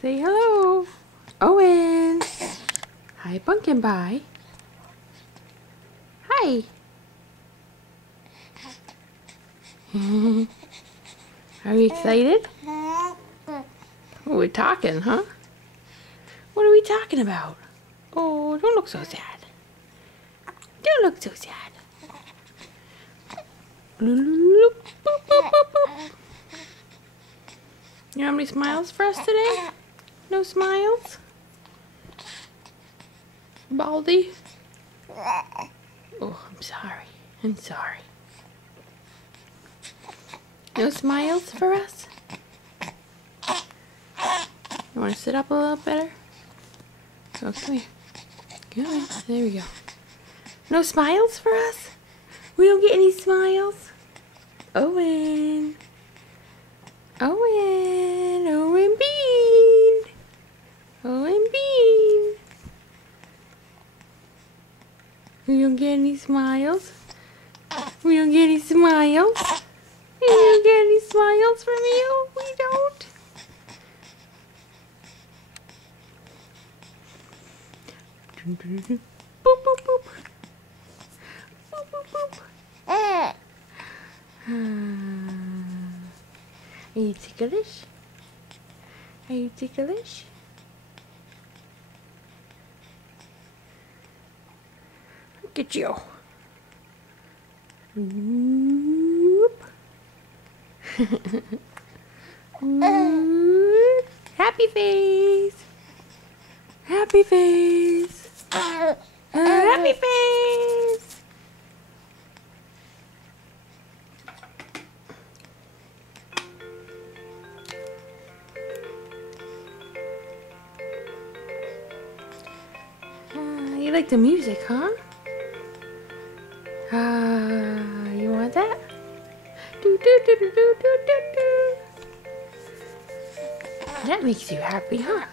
Say hello. Owen. Hi, Pumpkin Pie. Hi. Are you excited? Oh, we're talking, huh? What are we talking about? Oh, don't look so sad. Don't look so sad. You have any smiles for us today? No smiles? Baldy? Oh, I'm sorry. I'm sorry. No smiles for us? You want to sit up a little better? Oh, come here. Come here. There we go. No smiles for us? We don't get any smiles? Owen. Owen. Owen Bean. Owen Bean. We don't get any smiles? We don't get any smiles? We don't get any smiles from you? We don't. Boop, boop, boop. Boop, boop, boop. Are you ticklish? Are you ticklish? Look at you. Whoop. Whoop. Happy face. Happy face. Happy face. You like the music, huh? You want that? Do do do do do do do do. That makes you happy, huh?